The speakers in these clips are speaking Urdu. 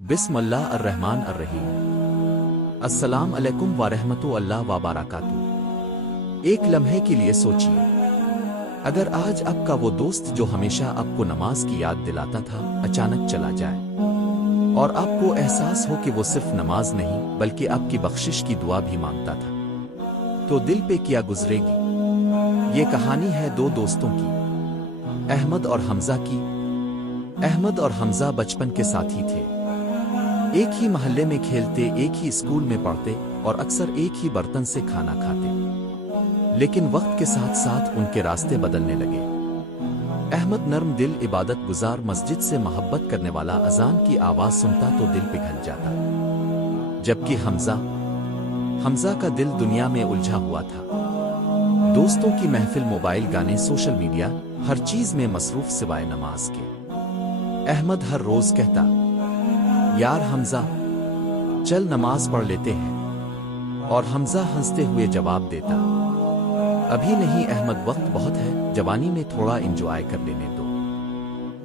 بسم اللہ الرحمن الرحیم۔ السلام علیکم ورحمۃ اللہ وبرکاتہ۔ ایک لمحے کے لیے سوچیے، اگر آج آپ کا وہ دوست جو ہمیشہ آپ کو نماز کی یاد دلاتا تھا اچانک چلا جائے اور آپ کو احساس ہو کہ وہ صرف نماز نہیں بلکہ آپ کی بخشش کی دعا بھی مانگتا تھا، تو دل پہ کیا گزرے گی؟ یہ کہانی ہے دو دوستوں کی، احمد اور حمزہ کی۔ احمد اور حمزہ بچپن کے ساتھی تھے، ایک ہی محلے میں کھیلتے، ایک ہی اسکول میں پڑھتے اور اکثر ایک ہی برتن سے کھانا کھاتے، لیکن وقت کے ساتھ ساتھ ان کے راستے بدلنے لگے۔ احمد نرم دل، عبادت گزار، مسجد سے محبت کرنے والا، اذان کی آواز سنتا تو دل پگھل جاتا، جبکہ حمزہ کا دل دنیا میں الجھا ہوا تھا۔ دوستوں کی محفل، موبائل، گانے، سوشل میڈیا، ہر چیز میں مصروف سوائے نماز کے۔ احمد ہر روز کہتا، یار حمزہ چل نماز پڑھ لیتے ہیں، اور حمزہ ہنستے ہوئے جواب دیتا، ابھی نہیں احمد، وقت بہت ہے، جوانی میں تھوڑا انجوائے کر لینے دو۔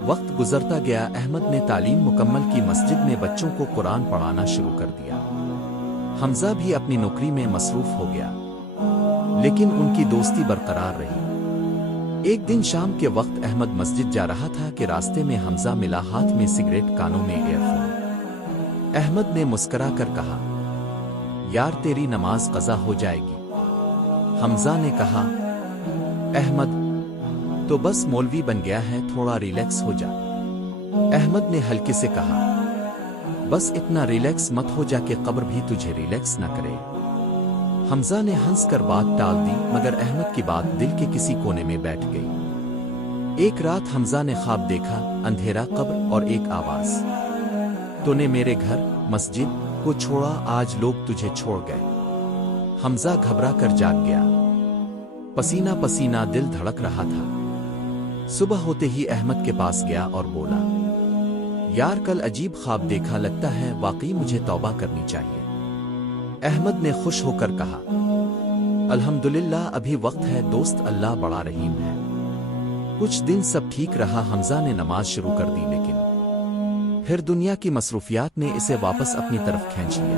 وقت گزرتا گیا، احمد نے تعلیم مکمل کی، مسجد میں بچوں کو قرآن پڑھانا شروع کر دیا۔ حمزہ بھی اپنی نوکری میں مصروف ہو گیا، لیکن ان کی دوستی برقرار رہی۔ ایک دن شام کے وقت احمد مسجد جا رہا تھا کہ راستے میں حمزہ ملا، ہاتھ میں سگریٹ، کانوں میں ایئر فون۔ احمد نے مسکرا کر کہا، یار تیری نماز قضا ہو جائے گی۔ حمزہ نے کہا، احمد تو بس مولوی بن گیا ہے، تھوڑا ریلیکس ہو جا۔ احمد نے ہلکے سے کہا، بس اتنا ریلیکس مت ہو جا کہ قبر بھی تجھے ریلیکس نہ کرے۔ حمزہ نے ہنس کر بات ٹال دی، مگر احمد کی بات دل کے کسی کونے میں بیٹھ گئی۔ ایک رات حمزہ نے خواب دیکھا، اندھیرا، قبر اور ایک آواز، تو نے میرے گھر مسجد کو چھوڑا، آج لوگ تجھے چھوڑ گئے۔ حمزہ گھبرا کر جاگ گیا، پسینہ پسینہ، دل دھڑک رہا تھا۔ صبح ہوتے ہی احمد کے پاس گیا اور بولا، یار کل عجیب خواب دیکھا، لگتا ہے واقعی مجھے توبہ کرنی چاہیے۔ احمد نے خوش ہو کر کہا، الحمدللہ، ابھی وقت ہے دوست، اللہ بڑا رحیم ہے۔ کچھ دن سب ٹھیک رہا، حمزہ نے نماز شروع کر دی، لیکن پھر دنیا کی مصروفیات نے اسے واپس اپنی طرف کھینچ لیا۔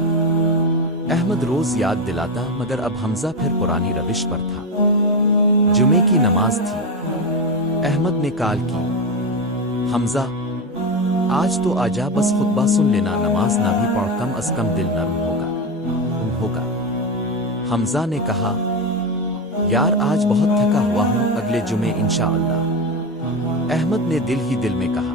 احمد روز یاد دلاتا، مگر اب حمزہ پھر پرانی روش پر تھا۔ جمعے کی نماز تھی، احمد نے کال کی، حمزہ آج تو آجا، بس خطبہ سن لینا، نماز نہ بھی پڑھ، کم از کم دل نرم ہوگا۔ حمزہ نے کہا، یار آج بہت تھکا ہوا ہوں، اگلے جمعے انشاءاللہ۔ احمد نے دل ہی دل میں کہا،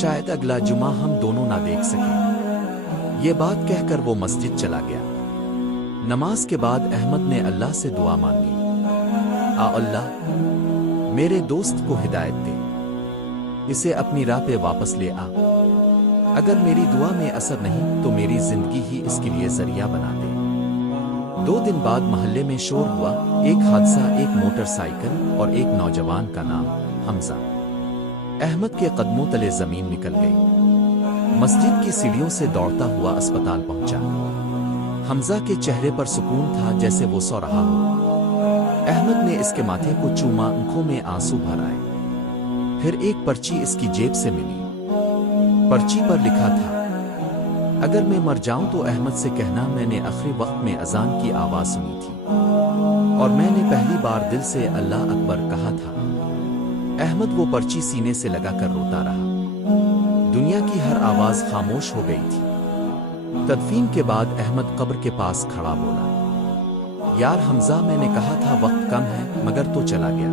شاید اگلا جمعہ ہم دونوں نہ دیکھ سکیں۔ یہ بات کہہ کر وہ مسجد چلا گیا۔ نماز کے بعد احمد نے اللہ سے دعا مانگی، آ اللہ میرے دوست کو ہدایت دے، اسے اپنی راہ پہ واپس لے آ، اگر میری دعا میں اثر نہیں تو میری زندگی ہی اس کے لیے ذریعہ بنا دے۔ 2 دن بعد محلے میں شور ہوا، ایک حادثہ، ایک موٹر سائیکل اور ایک نوجوان کا نام حمزہ۔ احمد کے قدموں تلے زمین نکل گئی، مسجد کی سیڑھیوں سے دوڑتا ہوا اسپتال پہنچا۔ حمزہ کے چہرے پر سکون تھا، جیسے وہ سو رہا ہو۔ احمد نے اس کے ماتھے کو چوما، آنکھوں میں آنسو بھر آئے۔ پھر ایک پرچی اس کی جیب سے ملی، پرچی پر لکھا تھا، اگر میں مر جاؤں تو احمد سے کہنا میں نے آخری وقت میں اذان کی آواز سنی تھی اور میں نے پہلی بار دل سے اللہ اکبر کہا تھا۔ احمد وہ پرچی سینے سے لگا کر روتا رہا، دنیا کی ہر آواز خاموش ہو گئی تھی۔ تدفین کے بعد احمد قبر کے پاس کھڑا بولا، یار حمزہ میں نے کہا تھا وقت کم ہے، مگر تو چلا گیا،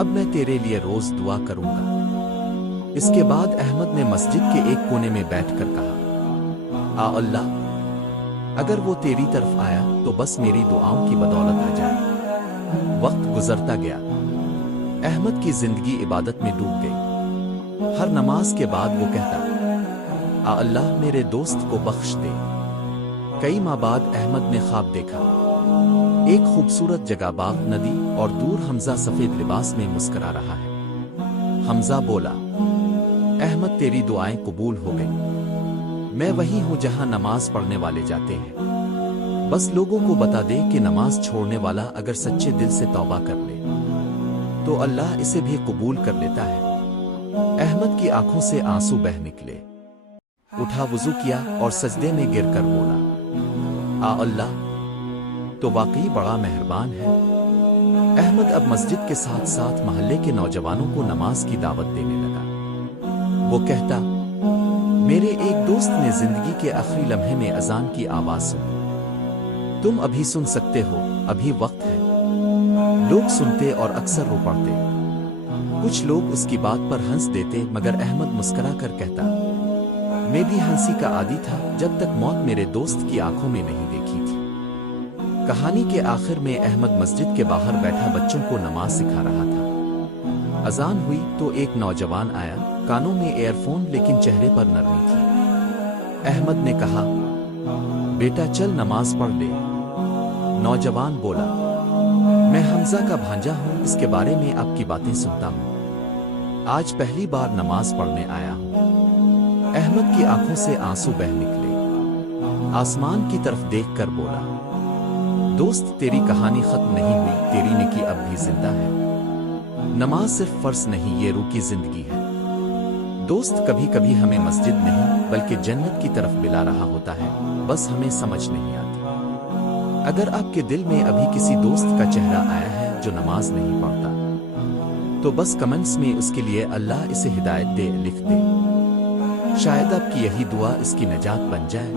اب میں تیرے لیے روز دعا کروں گا۔ اس کے بعد احمد نے مسجد کے ایک کونے میں بیٹھ کر کہا، آ اللہ اگر وہ تیری طرف آیا تو بس میری دعاؤں کی بدولت آ جائے۔ وقت گزرتا گیا، احمد کی زندگی عبادت میں ڈوب گئی۔ ہر نماز کے بعد وہ کہتا، آ اللہ میرے دوست کو بخش دے۔ کئی ماہ بعد احمد نے خواب دیکھا، ایک خوبصورت جگہ، باغ، ندی اور دور حمزہ سفید لباس میں مسکرا رہا ہے۔ حمزہ بولا، احمد تیری دعائیں قبول ہو گئیں، میں وہی ہوں جہاں نماز پڑھنے والے جاتے ہیں، بس لوگوں کو بتا دے کہ نماز چھوڑنے والا اگر سچے دل سے توبہ کر لے تو اللہ اسے بھی قبول کر لیتا ہے۔ احمد کی آنکھوں سے آنسو بہہ نکلے۔ اٹھا، وضو کیا اور سجدے میں گر کر بولا، اللہ تو واقعی بڑا مہربان ہے۔ احمد اب مسجد کے ساتھ ساتھ محلے کے نوجوانوں کو نماز کی دعوت دینے لگا۔ وہ کہتا، میرے ایک دوست نے زندگی کے آخری لمحے میں اذان کی آواز سنی، تم ابھی سن سکتے ہو، ابھی وقت ہے۔ لوگ سنتے اور اکثر رو پڑتے۔ کچھ لوگ اس کی بات پر ہنس دیتے، مگر احمد مسکرا کر کہتا، میں بھی ہنسی کا عادی تھا جب تک موت میرے دوست کی آنکھوں میں نہیں دیکھی تھی۔ کہانی کے آخر میں احمد مسجد کے باہر بیٹھا بچوں کو نماز سکھا رہا تھا۔ اذان ہوئی تو ایک نوجوان آیا، کانوں میں ایئر فون لیکن چہرے پر نرمی تھی۔ احمد نے کہا، بیٹا چل نماز پڑھ لے۔ نوجوان بولا، میں حمزہ کا بھانجا ہوں، اس کے بارے میں آپ کی باتیں سنتا ہوں، آج پہلی بار نماز پڑھنے آیا ہوں۔ احمد کی آنکھوں سے آنسو بہہ نکلے، آسمان کی طرف دیکھ کر بولا، دوست تیری کہانی ختم نہیں ہوئی، تیری نیکی اب بھی زندہ ہے۔ نماز صرف فرض نہیں، یہ روح کی زندگی ہے۔ دوست کبھی کبھی ہمیں مسجد نہیں بلکہ جنت کی طرف بلا رہا ہوتا ہے، بس ہمیں سمجھ نہیں آتی۔ اگر آپ کے دل میں ابھی کسی دوست کا چہرہ آیا ہے جو نماز نہیں پڑھتا، تو بس کمنٹس میں اس کے لیے اللہ اسے ہدایت دے لکھ دے۔ شاید آپ کی یہی دعا اس کی نجات بن جائے۔